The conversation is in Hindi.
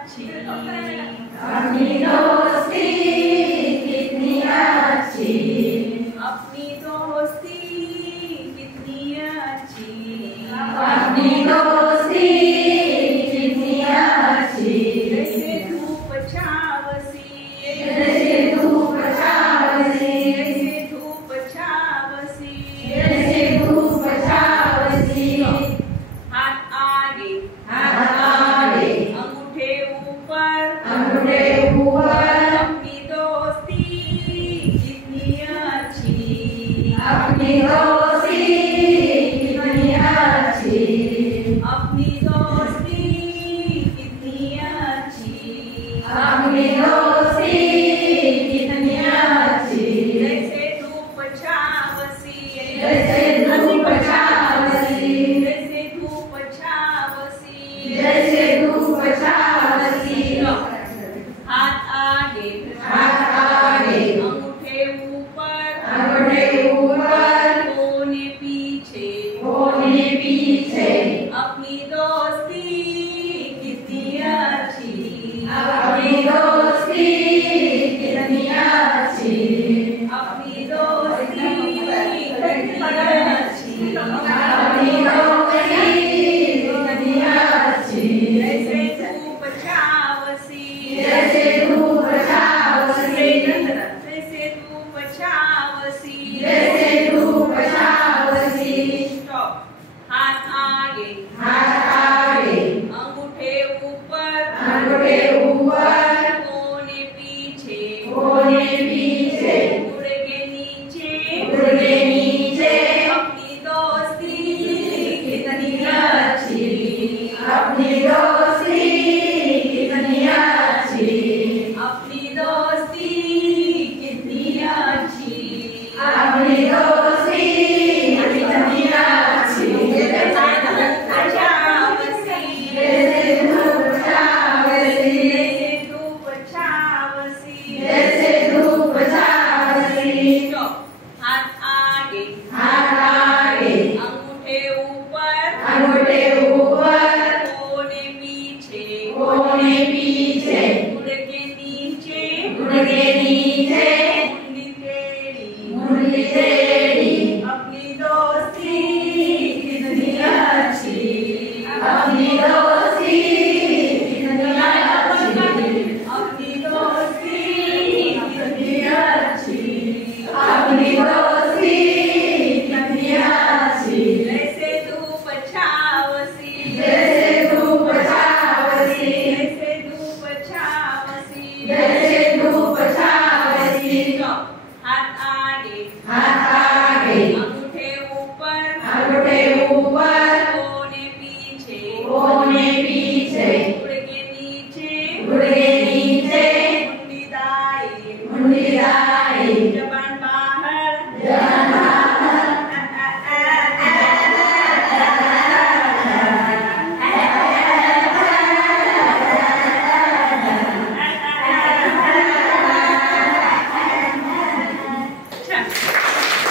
अच्छी, अपनी दोस्ती कितनी अच्छी, अपनी दोस्ती कितनी अच्छी, अपनी दोस्ती कितनी अच्छी। जैसे धूप छावसी, जैसे धूप छावसी, जैसे धूप छावसी, जैसे धूप छावसी। हाथ आगे, हाथ आगे, अंगूठे ऊपर, अंगूठे ऊपर। अपनी दोस्ती कितनी अच्छी, अपनी दोस्ती कितनी अच्छी, अपनी दोस्ती कितनी अच्छी, अपनी दोस्ती कितनी अच्छी। जैसे धूप छावसी, जैसे धूप छावसी, जैसे धूप छावसी, जैसे धूप छावसी। हाथ आगे, हाथ आगे, अंगूठे ऊपर, अंगूठे ऊपर। कोने पीछे, कोने पीछे। अपनी दोस्ती कितनी अच्छी, अपनी दोस्ती कितनी अच्छी, अपनी दोस्ती कितनी अच्छी, अपनी दोस्ती कितनी अच्छी। जैसे धूप छावसी, जैसे धूप छावसी, जैसे धूप छावसी, जैसे धूप छावसी। स्टॉप। हाथ आगे, हाथ आगे, अंगूठे ऊपर, अंगूठे